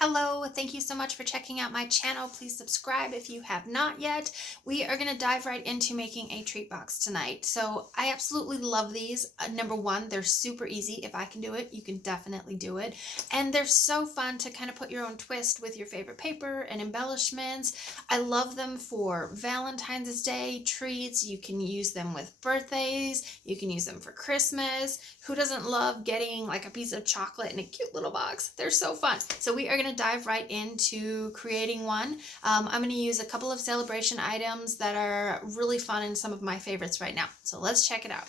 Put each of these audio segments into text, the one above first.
Hello, thank you so much for checking out my channel. Please subscribe if you have not yet. We are going to dive right into making a treat box tonight. So I absolutely love these. Number one, they're super easy. If I can do it, you can definitely do it. And they're so fun to kind of put your own twist with your favorite paper and embellishments. I love them for Valentine's Day treats. You can use them with birthdays. You can use them for Christmas. Who doesn't love getting like a piece of chocolate in a cute little box? They're so fun. So we are going to dive right into creating one. I'm going to use a couple of Sale-A-Bration items that are really fun and some of my favorites right now. So let's check it out.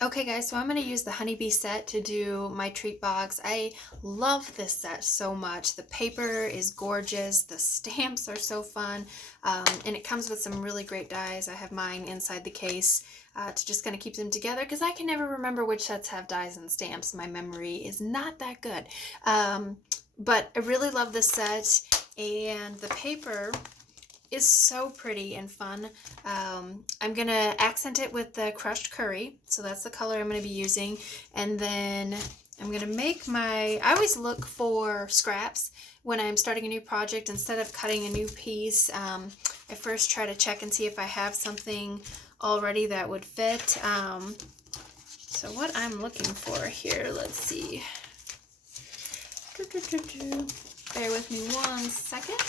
Okay guys, so I'm going to use the honeybee set to do my treat box. I love this set so much. The paper is gorgeous, the stamps are so fun, and it comes with some really great dies. I have mine inside the case to just kind of keep them together because I can never remember which sets have dies and stamps. My memory is not that good. But I really love this set, and the paper is so pretty and fun. I'm gonna accent it with the crushed curry, so that's the color I'm gonna be using. And then I'm gonna make I always look for scraps when I'm starting a new project. Instead of cutting a new piece, I first try to check and see if I have something already that would fit. So what I'm looking for here, let's see. Bear with me one second.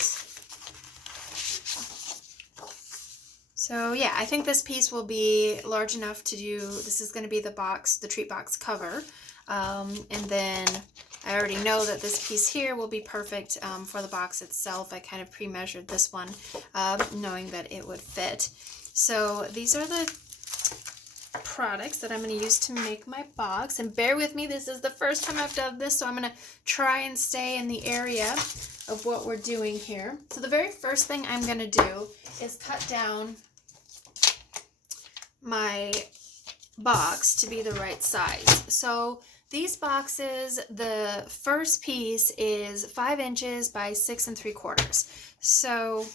So yeah, I think this piece will be large enough to do, this is going to be the box, the treat box cover. And then I already know that this piece here will be perfect for the box itself. I kind of pre-measured this one, knowing that it would fit. So these are the products that I'm going to use to make my box. And bear with me, this is the first time I've done this, so I'm going to try and stay in the area of what we're doing here. So the very first thing I'm going to do is cut down my box to be the right size. So these boxes, the first piece is 5 inches by 6 3/4. So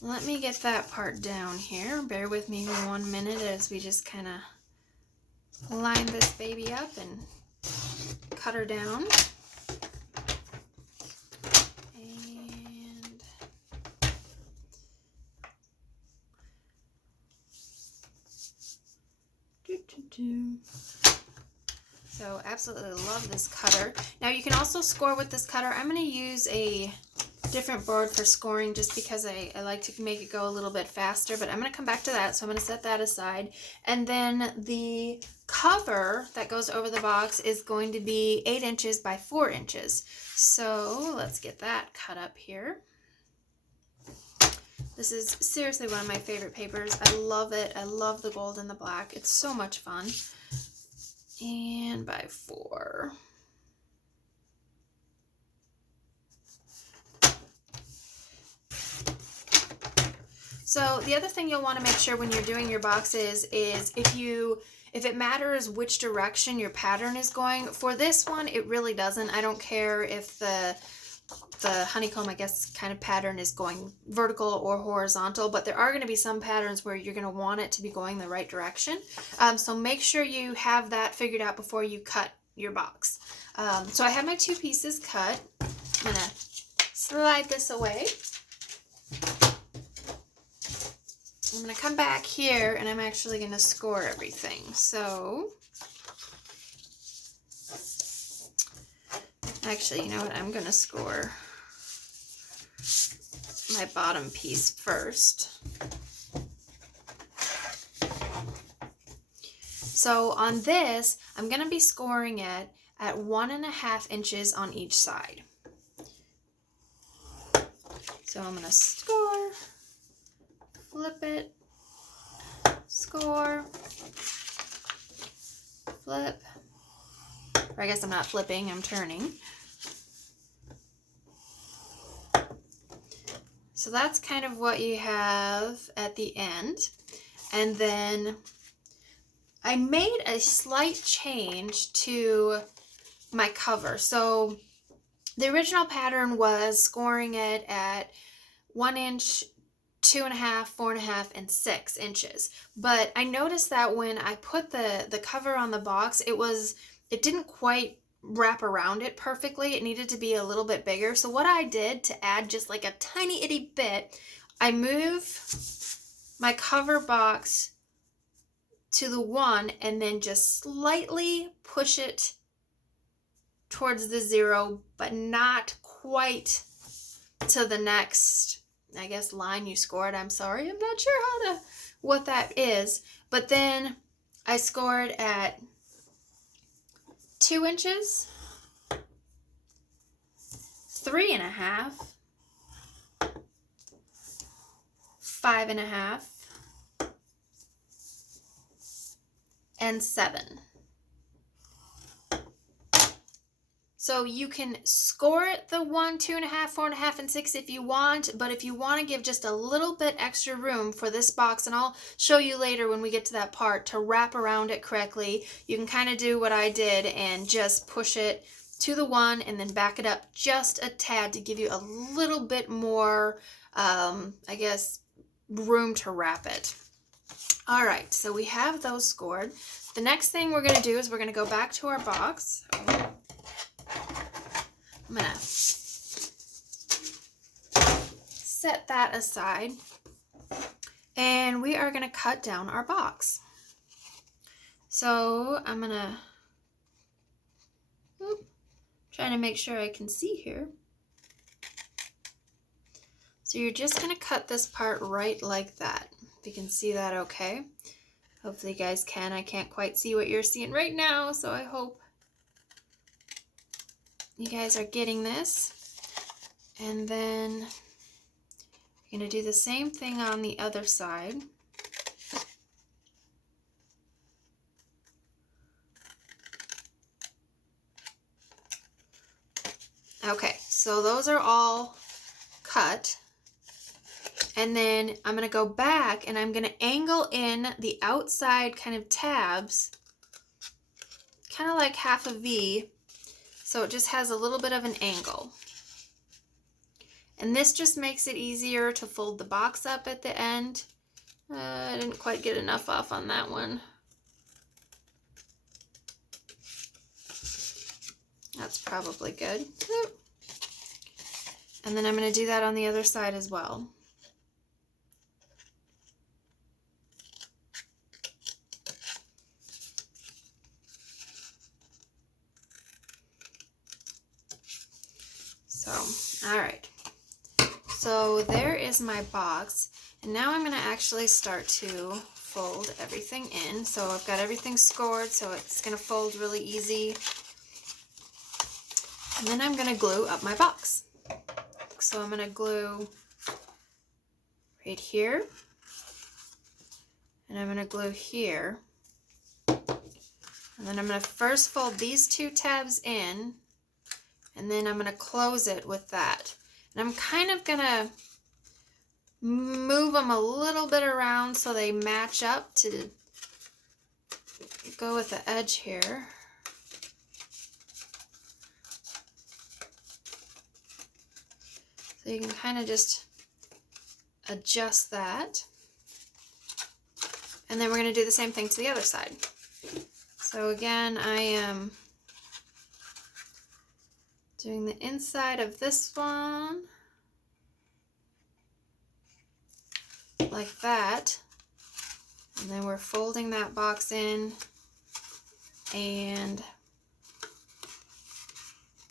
let me get that part down here. Bear with me 1 minute as we just kind of line this baby up and cut her down. And so absolutely love this cutter. Now you can also score with this cutter. I'm going to use a different board for scoring just because I like to make it go a little bit faster, but I'm going to come back to that, so I'm going to set that aside. And then the cover that goes over the box is going to be 8 inches by 4 inches. So let's get that cut up here. This is seriously one of my favorite papers. I love it. I love the gold and the black. It's so much fun. And by 4. So the other thing you'll want to make sure when you're doing your boxes is if it matters which direction your pattern is going. For this one, it really doesn't. I don't care if the honeycomb, I guess, kind of pattern is going vertical or horizontal, but there are going to be some patterns where you're going to want it to be going the right direction. So make sure you have that figured out before you cut your box. So I have my 2 pieces cut. I'm going to slide this away. I'm going to come back here and I'm actually going to score everything. So actually, you know what? I'm going to score my bottom piece first. So on this, I'm going to be scoring it at 1.5 inches on each side. So I'm going to score, flip it, score, flip, or I guess I'm not flipping, I'm turning. So that's kind of what you have at the end. And then I made a slight change to my cover. So the original pattern was scoring it at 1 inch, 2.5, 4.5, and 6 inches. But I noticed that when I put the cover on the box, it didn't quite wrap around it perfectly. It needed to be a little bit bigger. So what I did to add just like a tiny itty bit, I move my cover box to the 1 and then just slightly push it towards the 0, but not quite to the next, I guess, line you scored. I'm sorry, I'm not sure what that is. But then I scored at 2 inches, 3.5, 5.5, and 7. So you can score it the 1, 2.5, 4.5, and 6 if you want, but if you want to give just a little bit extra room for this box, and I'll show you later when we get to that part, to wrap around it correctly, you can kind of do what I did and just push it to the 1 and then back it up just a tad to give you a little bit more, I guess, room to wrap it. All right, so we have those scored. The next thing we're going to do is we're going to go back to our box. I'm going to set that aside, and we are going to cut down our box. So I'm going to, trying to make sure I can see here. So you're just going to cut this part right like that. If you can see that okay. Hopefully you guys can. I can't quite see what you're seeing right now, so I hope you guys are getting this. And then you're going to do the same thing on the other side. Okay, so those are all cut. And then I'm going to go back and I'm going to angle in the outside kind of tabs, kind of like half a V, so it just has a little bit of an angle. And this just makes it easier to fold the box up at the end. I didn't quite get enough off on that one. That's probably good. And then I'm going to do that on the other side as well. So, all right. So there is my box. And now I'm going to actually start to fold everything in. So I've got everything scored, so it's going to fold really easy. And then I'm going to glue up my box. So I'm going to glue right here. And I'm going to glue here. And then I'm going to first fold these 2 tabs in. And then I'm going to close it with that. And I'm kind of going to move them a little bit around so they match up to go with the edge here. So you can kind of just adjust that. And then we're going to do the same thing to the other side. So again, I am doing the inside of this one like that, and then we're folding that box in and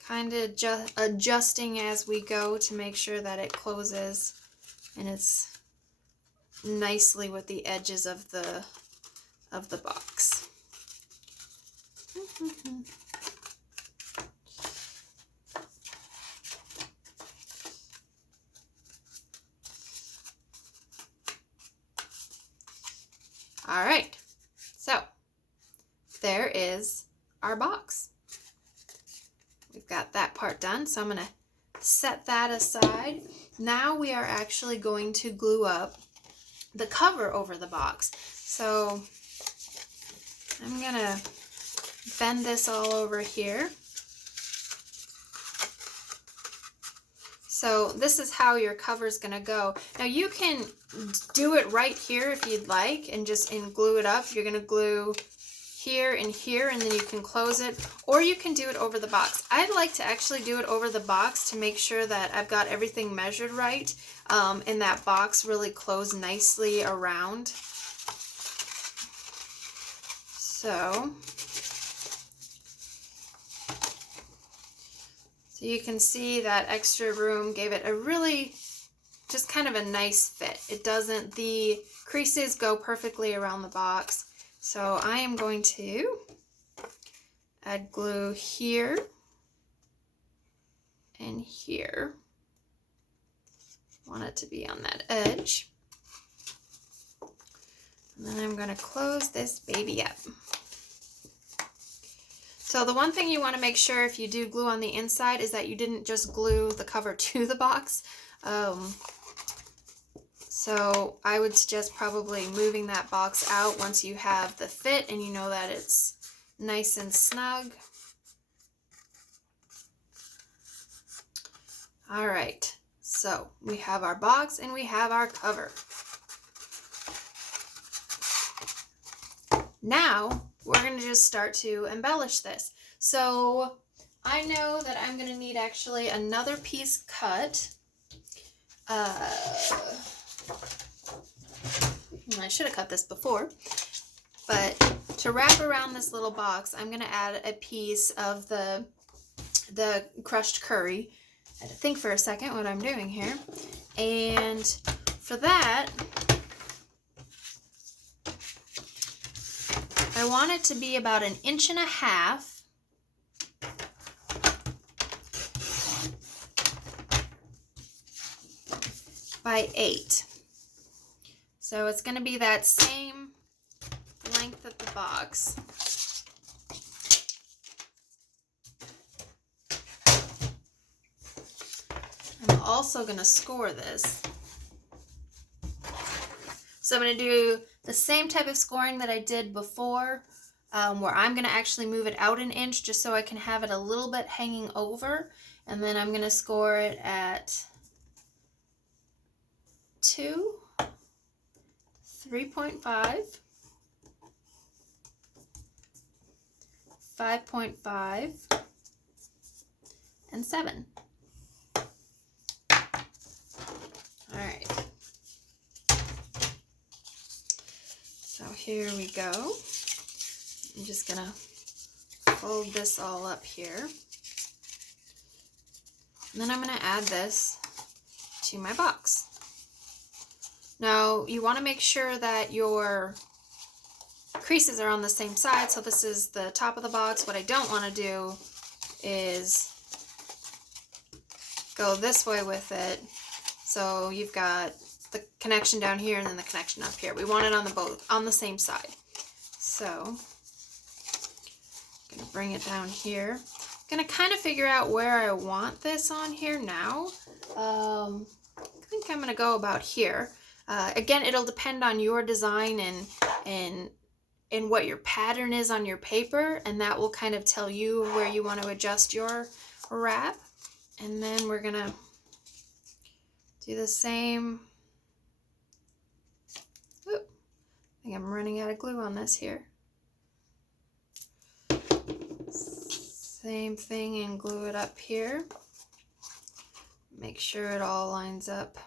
kind of adjusting as we go to make sure that it closes and it's nicely with the edges of the box. All right, so there is our box. We've got that part done, so I'm going to set that aside. Now we are actually going to glue up the cover over the box. So I'm going to bend this all over here. So this is how your cover is going to go. Now you can do it right here if you'd like and just glue it up. You're going to glue here and here, and then you can close it, or you can do it over the box. I'd like to actually do it over the box to make sure that I've got everything measured right, and that box really closed nicely around. So you can see that extra room gave it a really just kind of a nice fit. It doesn't, the creases go perfectly around the box. So I am going to add glue here and here. Want it to be on that edge. And then I'm going to close this baby up. So the one thing you want to make sure if you do glue on the inside is that you didn't just glue the cover to the box. So I would suggest probably moving that box out once you have the fit and you know that it's nice and snug. All right, so we have our box and we have our cover. Now we're going to just start to embellish this. So I know that I'm going to need actually another piece cut. I should have cut this before, but to wrap around this little box, I'm going to add a piece of the crushed curry. I had to think for a second what I'm doing here. And for that, I want it to be about 1.5 inches by 8. So it's going to be that same length of the box. I'm also going to score this. So I'm going to do the same type of scoring that I did before, where I'm going to actually move it out 1 inch just so I can have it a little bit hanging over. And then I'm going to score it at 2, 3.5, 5.5, and 7. All right. So here we go. I'm just gonna fold this all up here. And then I'm gonna add this to my box. Now you want to make sure that your creases are on the same side. So this is the top of the box. What I don't want to do is go this way with it. So you've got the connection down here and then the connection up here. We want it on the same side. So I'm going to bring it down here. I'm going to kind of figure out where I want this on here now. I think I'm going to go about here. Again, it'll depend on your design and what your pattern is on your paper, and that will kind of tell you where you want to adjust your wrap. And then we're going to do the same. Oop, I think I'm running out of glue on this here. Same thing and glue it up here. Make sure it all lines up.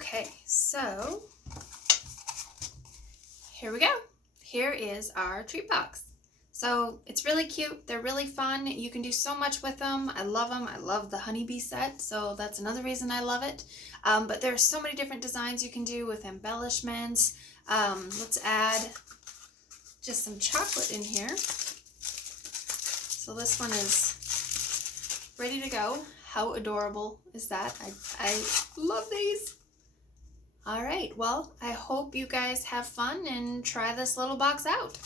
Okay, so here we go. Here is our treat box. So it's really cute. They're really fun. You can do so much with them. I love them. I love the honeybee set, so that's another reason I love it. But there's so many different designs you can do with embellishments. Let's add just some chocolate in here. So this one is ready to go. How adorable is that? I love these. All right, well, I hope you guys have fun and try this little box out.